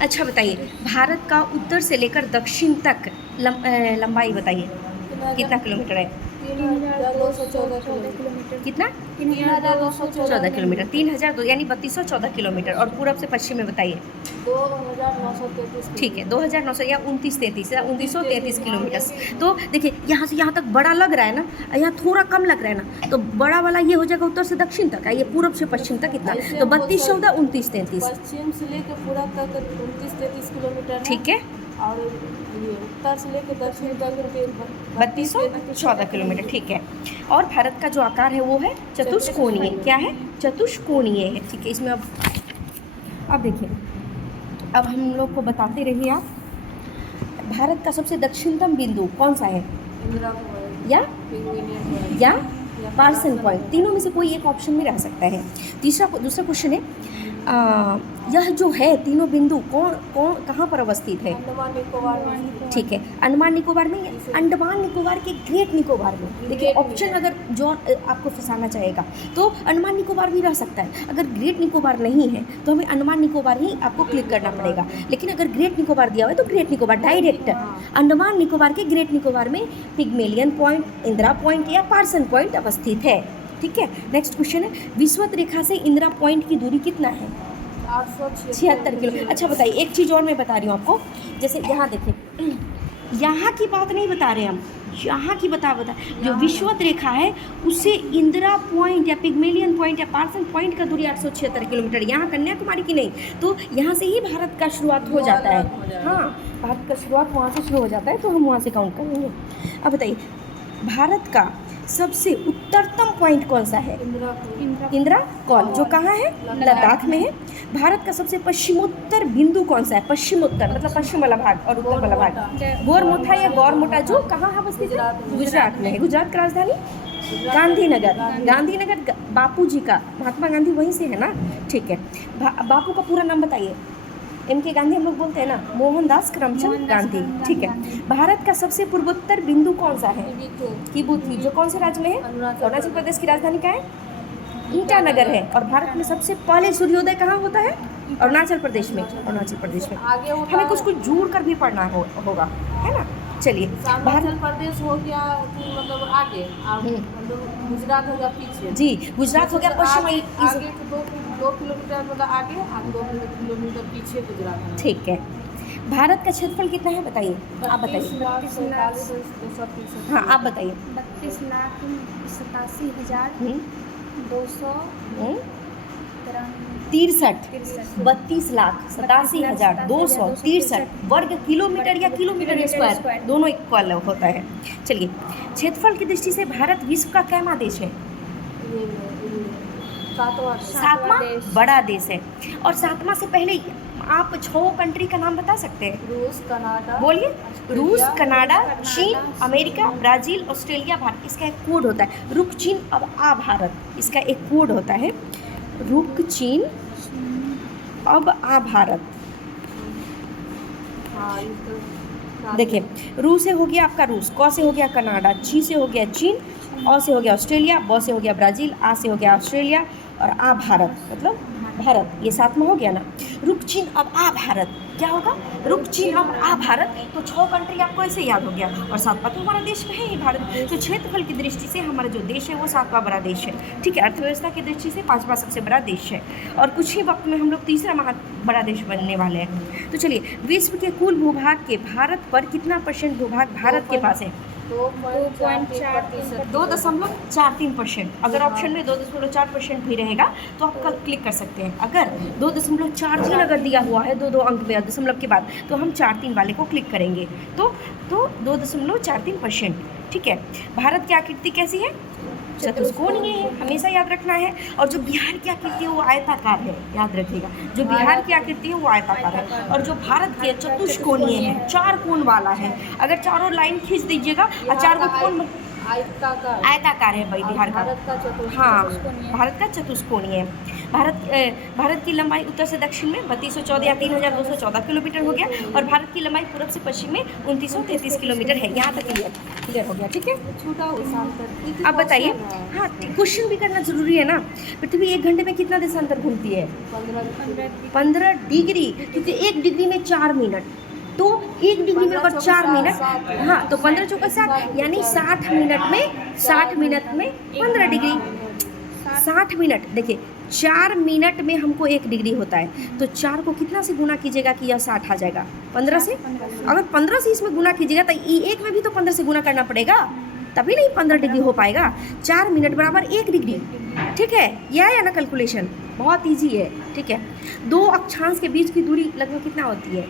अच्छा बताइए, भारत का उत्तर से लेकर दक्षिण तक लंबाई बताइए कितना किलोमीटर है? 3214 किलोमीटर। कितना? 3214 14 किलोमीटर। 3002 यानी 3214 किलोमीटर। और पूरब से पश्चिम में बताइए। 2933 ठीक है, किलोमीटर। 2900 या 2933 या 2933 किलोमीटर। तो देखिए यहाँ से यहाँ तक बड़ा लग रहा है ना, यहाँ थोड़ा कम लग रहा है ना, तो बड़ा वाला ये हो जाएगा उत्तर से दक्षिण तक, ये पूरब से पश्चिम तक कितना? तो 3214 2933। पश्चिम से लेकर पूरब तक 2933 किलोमीटर है। ठीक है, और ये उत्तर से लेकर दक्षिण तक 3214 किलोमीटर। ठीक है। और भारत का जो आकार है वो है चतुष्कोणीय। क्या है? चतुष्कोणीय है। ठीक है, इसमें अब देखिए, अब हम लोग को बताते रहिए आप, भारत का सबसे दक्षिणतम बिंदु कौन सा है? इंदिरा पॉइंट या या या पार्सन पॉइंट, तीनों में से कोई एक ऑप्शन में रह सकता है। दूसरा क्वेश्चन है, यह जो है तीनों बिंदु कौन कौन कहाँ पर अवस्थित है? अंडमान निकोबार में। ठीक है, अंडमान निकोबार में या अंडमान निकोबार के ग्रेट निकोबार में? देखिए ऑप्शन अगर जो आपको फंसाना चाहेगा तो अंडमान निकोबार भी रह सकता है। अगर ग्रेट निकोबार नहीं है तो हमें अंडमान निकोबार ही आपको क्लिक करना पड़ेगा। लेकिन अगर ग्रेट निकोबार दिया हुआ है तो ग्रेट निकोबार डायरेक्ट। अंडमान निकोबार के ग्रेट निकोबार में पिग्मेलियन पॉइंट, इंदिरा पॉइंट या पार्सन पॉइंट अवस्थित है। ठीक है, नेक्स्ट क्वेश्चन है, विषुवत रेखा से इंदिरा पॉइंट की दूरी कितना है? 876 किलो। अच्छा बताइए, एक चीज़ और मैं बता रही हूँ आपको, जैसे यहाँ देखिए, यहाँ की बात नहीं बता रहे हम, यहाँ की बता जो विषुवत रेखा है उससे इंदिरा पॉइंट या पिग्मेलियन पॉइंट या पार्सन पॉइंट का दूरी 876 किलोमीटर। यहाँ कन्याकुमारी की नहीं, तो यहाँ से ही भारत का शुरुआत हो जाता है। हाँ, भारत का शुरुआत वहाँ से शुरू हो जाता है, तो हम वहाँ से काउंट करेंगे। अब बताइए, भारत का सबसे उत्तरतम पॉइंट कौन सा है? इंदिरा कॉल, जो कहाँ है? लद्दाख में है। भारत का सबसे पश्चिमोत्तर बिंदु कौन सा है? पश्चिमोत्तर मतलब पश्चिम वाला भाग और उत्तर वाला भाग, गोरमुठा या गौरमुठा, जो कहाँ अवस्थित है? गुजरात में है। गुजरात का राजधानी गांधीनगर। गांधीनगर बापू जी का, महात्मा गांधी वहीं से है ना। ठीक है, बापू का पूरा नाम बताइए। M.K. गांधी हम लोग बोलते हैं ना, मोहनदास करमचंद गांधी। ठीक है, भारत का सबसे पूर्वोत्तर बिंदु कौन सा है? किबुथी, जो कौन से राज्य में है? अरुणाचल प्रदेश की राजधानी क्या है? ईटानगर है। और भारत में सबसे पहले सूर्योदय कहाँ होता है? अरुणाचल प्रदेश में। अरुणाचल प्रदेश में हमें कुछ कुछ जोड़ कर भी पढ़ना होगा, है ना। चलिए, अरुणाचल प्रदेश हो गया मतलब आगे, गुजरात हो गया पीछे। जी, गुजरात हो गया पश्चिम आगे 2 किलोमीटर मतलब आगे, 2 किलोमीटर पीछे गुजरात है। ठीक है, भारत का क्षेत्रफल कितना है बताइए? आप बताइए। 32,47,230। हाँ, आप बताइए। 32,87,263 वर्ग किलोमीटर या किलोमीटर स्क्वायर, दोनों इक्वल होता है। चलिए, क्षेत्रफल की दृष्टि से भारत विश्व का कैमा देश है? सातवां बड़ा देश है। और सातवां से पहले आप 6 कंट्री का नाम बता सकते हैं? रूस, कनाडा। बोलिए। रूस, कनाडा, चीन, अमेरिका, ब्राज़ील, ऑस्ट्रेलिया, भारत। इसका एक कोड होता है, रुक चीन अब आ भारत। इसका एक कोड होता है, रुक चीन अब आ भारत। देखिए, रू से हो गया आपका रूस, क से हो गया कनाडा, ची से हो गया चीन, अ से हो गया ऑस्ट्रेलिया, ब से हो गया ब्राज़ील, आ से हो गया ऑस्ट्रेलिया और आ भारत मतलब भारत। ये 7वां हो गया ना। रुक चीन अब आ भारत, क्या होगा? रुक चीन अब आ भारत। तो 6 कंट्री आपको ऐसे याद हो गया, और 7वां तो हमारा देश में है ही भारत। तो क्षेत्रफल की दृष्टि से हमारा जो देश है वो 7वां बड़ा देश है। ठीक है, अर्थव्यवस्था की दृष्टि से 5वां सबसे बड़ा देश है, और कुछ ही वक्त में हम लोग 3रा बड़ा देश बनने वाले हैं। तो चलिए, विश्व के कुल भूभाग के भारत पर कितना % भूभाग भारत के पास है? 2.43%। अगर ऑप्शन में 2.4% भी रहेगा तो आप कल क्लिक कर सकते हैं। अगर 2.43 अगर दिया हुआ है 2 अंक में दशमलव के बाद, तो हम 4-3 वाले को क्लिक करेंगे। तो 2.43%। ठीक है, भारत की आकृति कैसी है? चतुष्कोणीय है, हमेशा याद रखना है। और जो बिहार की आकृति है वो आयताकार है, याद रखिएगा। जो बिहार की आकृति है वो आयताकार है, और जो भारत की चतुष्कोणीय है, 4 कोण वाला है। अगर चारों लाइन खींच दीजिएगा और 4 कोण आयताकार है भाई बिहार का। भारत का चतुष्कोणीय हाँ, है। भारत का चतुष्कोणीय है। भारत की लंबाई उत्तर से दक्षिण में 3214 या 3214 किलोमीटर हो गया, और भारत की लंबाई पूर्व से पश्चिम में 2933 किलोमीटर है। यहाँ तक क्लियर हो गया, ठीक है। छोटा देशांतर। अब बताइए, हाँ क्वेश्चन भी करना जरूरी है ना। पृथ्वी 1 घंटे में कितना देशांतर घूमती है? 15 डिग्री, क्योंकि 1 डिग्री में 4 मिनट, तो 1 डिग्री में अगर 4 मिनट, हाँ तो 15 चौका 60, यानी 60 मिनट में 15 डिग्री। 60 मिनट, देखिए 4 मिनट में हमको 1 डिग्री होता है, तो 4 को कितना से गुना कीजिएगा कि यह 60 आ जाएगा? 15 से। अगर 15 से इसमें गुना कीजिएगा तो एक में भी तो 15 से गुना करना पड़ेगा, तभी नहीं 15 डिग्री हो पाएगा। 4 मिनट बराबर 1 डिग्री, ठीक है। यह है ना कैलकुलेशन, बहुत इजी है, ठीक है। 2 अक्षांश के बीच की दूरी लगभग कितना होती है?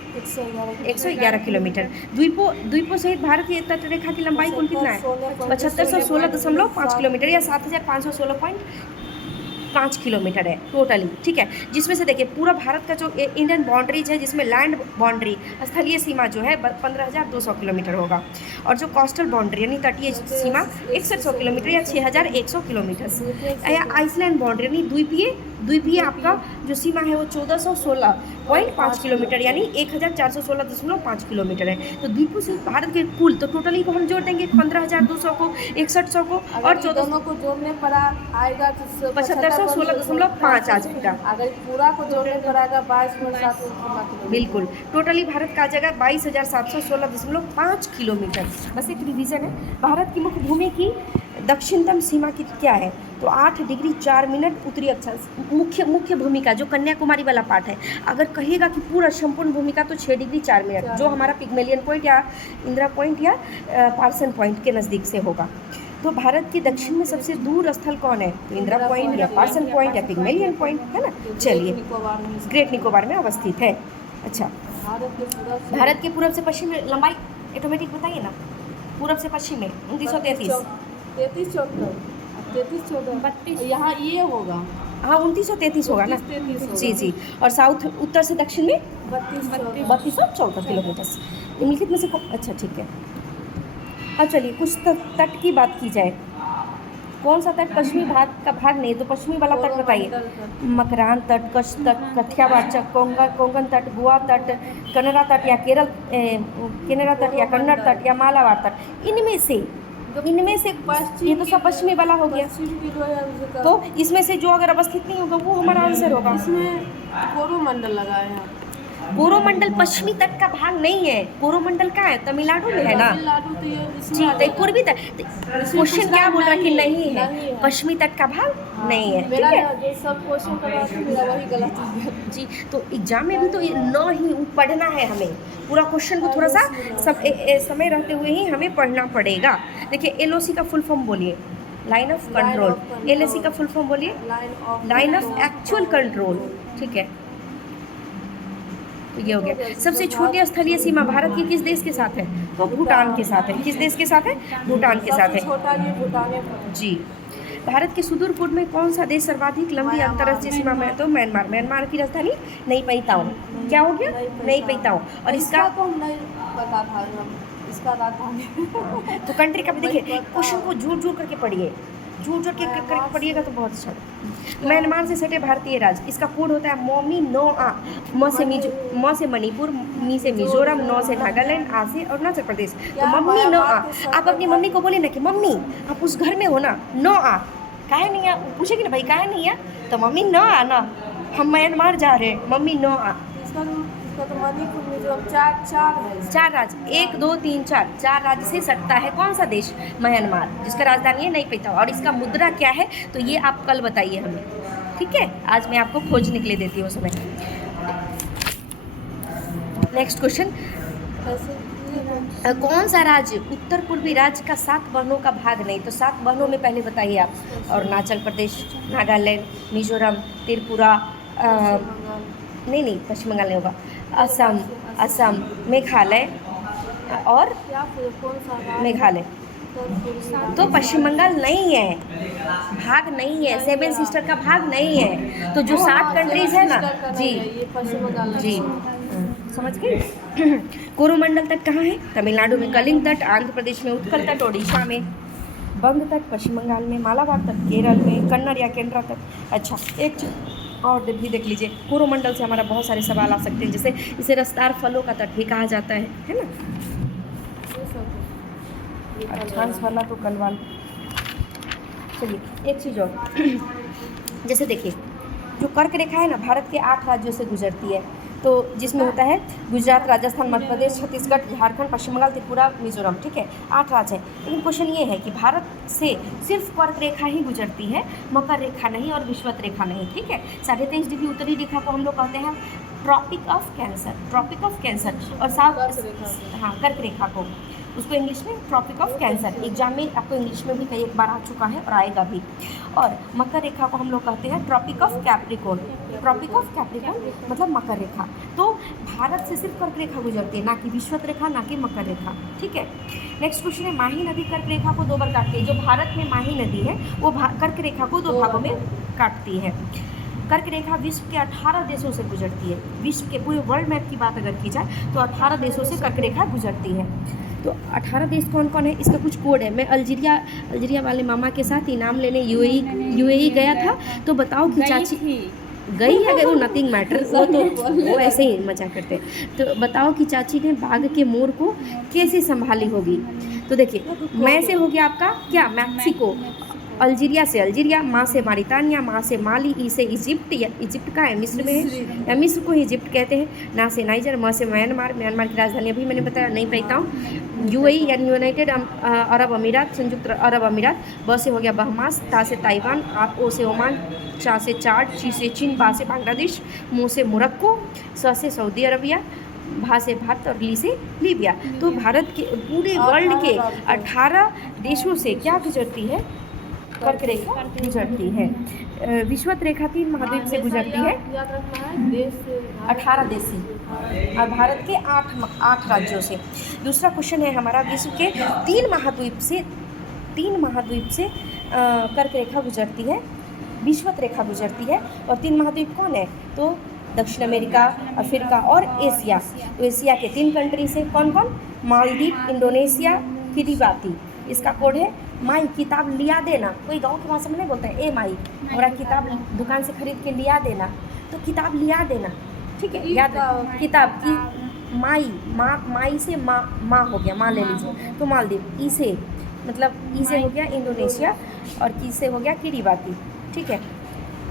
111 किलोमीटर। द्वीपों सहित भारत की तट रेखा की लंबाई कुल कितना है? 7516.5 किलोमीटर या 7516.5 किलोमीटर है टोटली, ठीक है। जिसमें से देखिए पूरा भारत का जो इंडियन बाउंड्रीज है, जिसमें लैंड बाउंड्री स्थलीय सीमा जो है 15,200 किलोमीटर होगा, और जो कोस्टल बाउंड्री यानी तटीय सीमा 6100 किलोमीटर या 6100 किलोमीटर, या आइसलैंड बाउंड्री यानी द्वीपीय आपका जो सीमा है वो 1416.5 किलोमीटर यानी 1416.5 किलोमीटर है। तो द्वीपों से भारत के कुल, तो टोटली को हम जोड़ देंगे 15,200 को, 6100 को और 1400 को जोड़ने पर आएगा तो 7516.5 आ जाएगा। अगर पूरा को जोड़ने पर आएगा 22,716 बिल्कुल, टोटली भारत का आ जाएगा 22,716.5 किलोमीटर। बस एक रिवीजन है। भारत की मुख्य भूमि की दक्षिणतम सीमा की क्या है? तो 8 डिग्री 4 मिनट उत्तरी अक्षांश। मुख्य भूमिका जो कन्याकुमारी वाला पार्ट है, अगर कहिएगा कि पूरा संपूर्ण भूमिका तो 6 डिग्री 4 मिनट, जो हमारा पिग्मेलियन पॉइंट या इंदिरा पॉइंट या पार्सन पॉइंट के नज़दीक से होगा। तो भारत के दक्षिण में सबसे दूर स्थल कौन है? तो इंदिरा पॉइंट या पार्सन पॉइंट या पिग्मेलियन पॉइंट, है ना। चलिए, ग्रेट निकोबार में अवस्थित है। अच्छा, भारत के पूर्व से पश्चिम में लंबाई ऑटोमेटिक बताइए ना। पूर्व से पश्चिम में 2933, 33 यहाँ ये होगा, हाँ 2933 होगा ना। जी। और साउथ उत्तर से दक्षिण में 3214 किलोमीटर। निम्नलिखित में से अच्छा ठीक है। अब चलिए कुछ तट की बात की जाए। कौन सा तट पश्चिमी भाग का भाग नहीं, तो पश्चिमी वाला तट बताइए। मकरान तट, कच्छ तट, कथियावाचक, कोंकण तट, गोवा तट, कन्नड़ा तट या केरला तट या कन्नड़ तट या मालाबार तट। इनमें से ये तो सब पश्चिमी वाला हो गया। तो इसमें से जो अगर अवस्थित नहीं होगा वो हमारा आंसर होगा। इसमें कोरोमंडल लगाए हैं। कोरोमंडल पश्चिमी तट का भाग नहीं है। कोरोमंडल का है तमिलनाडु में है ना जी। तो पूर्वी तट, क्वेश्चन क्या बोल रहा है कि नहीं है, पश्चिमी तट का भाग नहीं है, ठीक है। जो सब क्वेश्चन कर रहा था मेरा वही गलत है जी। तो एग्जाम में भी तो न ही पढ़ना है हमें, पूरा क्वेश्चन को थोड़ा सा समय रहते हुए ही हमें पढ़ना पड़ेगा। देखिए LOC का फुल फॉर्म बोलिए, लाइन ऑफ कंट्रोल। LAC का फुल फॉर्म बोलिए, लाइन ऑफ एक्चुअल कंट्रोल, ठीक है। तो ये हो गया। सबसे छोटी स्थलीय सीमा भारत की किस देश के साथ है? तो भूटान के साथ है। किस देश के साथ है? भूटान के साथ है जी। भारत के सुदूर पूर्व में कौन सा देश सर्वाधिक लंबी अंतर्राष्ट्रीय सीमा में है? तो म्यांमार की राजधानी नई पैताओ। क्या हो गया? नई पैताओ। और इसका तो नहीं पता था, इसका राजधानी तो कंट्री का भी देखिए, क्वेश्चन को जोड़ करके पढ़िए, जोड़ के करके पढ़िएगा तो बहुत अच्छा। म्यांमार से सटे भारतीय राज्य, इसका कोड होता है मोमी नो आ। म से मणिपुर, मी से मिजोरम, नौ से नागालैंड, आ से अरुणाचल प्रदेश। तो मम्मी नो आ। आप अपनी मम्मी को बोले ना कि मम्मी आप उस घर में हो ना, नो आ। काहे नहीं आ? पूछेगी ना भाई काहे नहीं आ, तो मम्मी नो आ ना, हम म्यांमार जा रहे हैं, मम्मी नो आ। तो मणिपुर मिजोरम चार राज्य, 1 2 3 4 राज्य से सटता है कौन सा देश? म्यांमार, जिसका राजधानी है नई पैताओ। और इसका मुद्रा क्या है तो ये आप कल बताइए हमें, ठीक है। आज मैं आपको खोजने के लिए देती हूँ समय। नेक्स्ट क्वेश्चन, कौन सा राज्य उत्तर पूर्वी राज्य का 7 वर्णों का भाग नहीं? तो 7 वर्णों में पहले बताइए आप। अरुणाचल प्रदेश, नागालैंड, मिजोरम, त्रिपुरा, नहीं पश्चिम बंगाल नहीं होगा, असम, मेघालय और मेघालय। तो पश्चिम बंगाल नहीं है, भाग नहीं है, 7 सिस्टर का भाग नहीं है। तो जो 7 कंट्रीज है ना जी समझ गए। कोरोमंडल तट कहाँ है? तमिलनाडु में कलिंग तट, आंध्र प्रदेश में उत्कल तट, ओडिशा में बंग तट पश्चिम बंगाल में, मालाबार तट केरल में, कन्नड़ या केंद्रा तट। अच्छा, एक चीज़ और भी देख लीजिए, कोरोमंडल से हमारा बहुत सारे सवाल आ सकते हैं, जैसे इसे रसदार फलों का तट भी कहा जाता है ना। अक्षांश वाला तो कलवाल। चलिए एक चीज़ और जैसे देखिए, जो कर्क रेखा है ना, भारत के 8 राज्यों से गुजरती है, तो जिसमें होता है गुजरात, राजस्थान, मध्य प्रदेश, छत्तीसगढ़, झारखंड, पश्चिम बंगाल, त्रिपुरा, मिजोरम, ठीक है, 8 राज्य हैं। लेकिन क्वेश्चन ये है कि भारत से सिर्फ कर्क रेखा ही गुजरती है, मकर रेखा नहीं और विषुवत रेखा नहीं, ठीक है। 23.5 डिग्री उत्तरी रेखा को हम लोग कहते हैं Tropic of Cancer, Tropic of Cancer, और हाँ कर्क रेखा को, उसको इंग्लिश में ट्रॉपिक ऑफ कैंसर, एग्जाम में आपको इंग्लिश में भी कई एक बार आ चुका है और आएगा भी। और मकर रेखा को हम लोग कहते हैं Tropic of Capricorn, Tropic of Capricorn मतलब मकर रेखा। तो भारत से सिर्फ कर्क रेखा गुजरती है, ना कि विषुवत रेखा, ना कि मकर रेखा, ठीक है। नेक्स्ट क्वेश्चन है, माही नदी कर्क रेखा को 2 बार काटती है। जो भारत में माही नदी है वो कर्क रेखा को 2 भागों में काटती है। कर्क रेखा विश्व के 18 देशों से गुजरती है। विश्व के पूरे वर्ल्ड मैप की बात अगर की जाए तो 18 देशों से कर्क रेखा गुजरती है। तो 18 देश कौन कौन है, इसका कुछ कोड है। मैं अल्जीरिया वाले मामा के साथ इनाम लेने यूएई गया था, तो बताओ कि चाची गई है, वो नथिंग मैटर, वो ऐसे ही मजा करते हैं। तो बताओ कि चाची ने बाघ के मोर को कैसे संभाली होगी। तो देखिए, मैं से हो गया आपका क्या, मैक्सिको, अल्जीरिया से अल्जीरिया, माँ से मारितानिया, माँ से माली, ई से इजिप्ट, या इजिप्ट का है मिस्र में है, या मिस्र को ही इजिप्ट कहते हैं, ना से नाइजर, म से म्यांमार, म्यांमार की राजधानी अभी मैंने बताया नहीं पाता हूँ, यूएई यानी यूनाइटेड अरब अमीरात, संयुक्त अरब अमीरात, ब से हो गया बहमास, ता से ताइवान, ओ से ओमान, चा से चाड, ची से चीन, बा से बांग्लादेश, मो से मोरक्को, स से सऊदी अरबिया, भा से भारत और ली से लीबिया। तो भारत के पूरे वर्ल्ड के 18 देशों से क्या गुजरती है, कर्क रेखा गुजरती है। विषुवत रेखा 3 महाद्वीप से गुजरती है, 18 देश से, और भारत के 8 राज्यों से। दूसरा क्वेश्चन है हमारा, विश्व के 3 महाद्वीप से कर्क रेखा गुजरती है, विषुवत रेखा गुजरती है। और 3 महाद्वीप कौन है, तो दक्षिण अमेरिका, अफ्रीका और एशिया। तो एशिया के 3 कंट्री से कौन कौन, मालदीव, इंडोनेशिया, किरिबाती। इसका कोड है माई, किताब लिया देना। कोई गांव की भाषा में नहीं बोलता है ए माई, हमारा किताब दुकान से खरीद के लिया देना, तो किताब लिया देना, ठीक है, याद किताब की माई, माई से माँ हो गया, माँ ले लीजिए, तो मालदीव। ई से मतलब ई से हो गया इंडोनेशिया, और की से हो गया किरिबाती, ठीक है,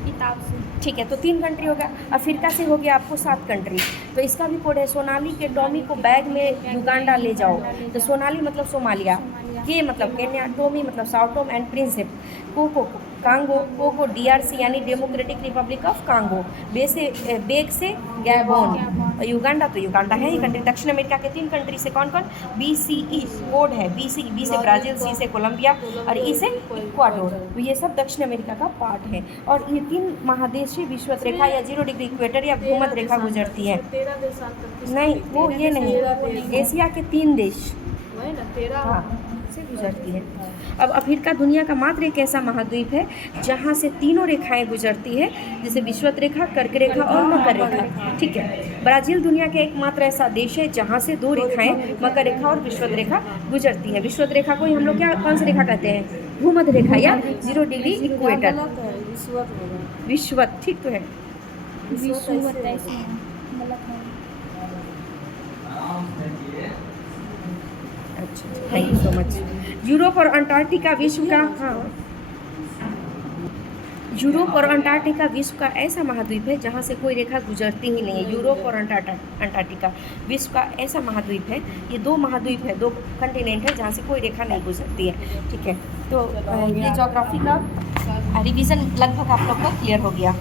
किताब से, ठीक है। तो 3 कंट्री हो गया। अफ्रीका से हो गया आपको 7 कंट्री। तो इसका भी कोड है, सोनाली के टॉमी को बैग में युगांडा ले जाओ। तो सोनाली मतलब सोमालिया, के मतलब केन्या, टोमी मतलब साओ टोम एंड प्रिंसिप, कोको कांगो, कोको डीआरसी यानी डेमोक्रेटिक रिपब्लिक ऑफ कांगो, बेग से गैबोन, और युगांडा तो युगांडा है ही कंट्री। दक्षिण अमेरिका के 3 कंट्री से कौन कौन, BCE कोड है, बी से ब्राज़ील, सी से कोलंबिया और ई से इक्वाडोर। तो ये सब दक्षिण अमेरिका का पार्ट है। और ये 3 महादेश से विषुवत रेखा या 0 डिग्री इक्वेटर या भूमध्य रेखा गुजरती है। नहीं, वो ये नहीं, एशिया के 3 देश हाँ से गुजरती है। अब अफ्रीका दुनिया का मात्र एक ऐसा महाद्वीप है जहाँ से तीनों रेखाएं गुजरती है, जैसे विषुवत रेखा, कर्क रेखा और मकर रेखा, ठीक है। ब्राज़ील दुनिया का एकमात्र ऐसा देश है जहाँ से 2 रेखाएं, मकर रेखा और विषुवत रेखा गुजरती है। विषुवत रेखा को ही हम लोग क्या, कौन सी रेखा कहते हैं, भूमध्य रेखा या 0 डिग्री इक्वेटर। विषुवत ठीक तो है, thank you so much. Europe और अंटार्कटिका विश्व का, हाँ, यूरोप और अंटार्कटिका विश्व का ऐसा महाद्वीप है जहाँ से कोई रेखा गुजरती ही नहीं है। यूरोप और अंटार्कटिका विश्व का ऐसा महाद्वीप है, ये 2 महाद्वीप है, 2 कंटिनेंट है जहाँ से कोई रेखा नहीं गुजरती है, ठीक है। तो ये ज्योग्राफी का रिवीजन लगभग आप लोग का क्लियर हो गया।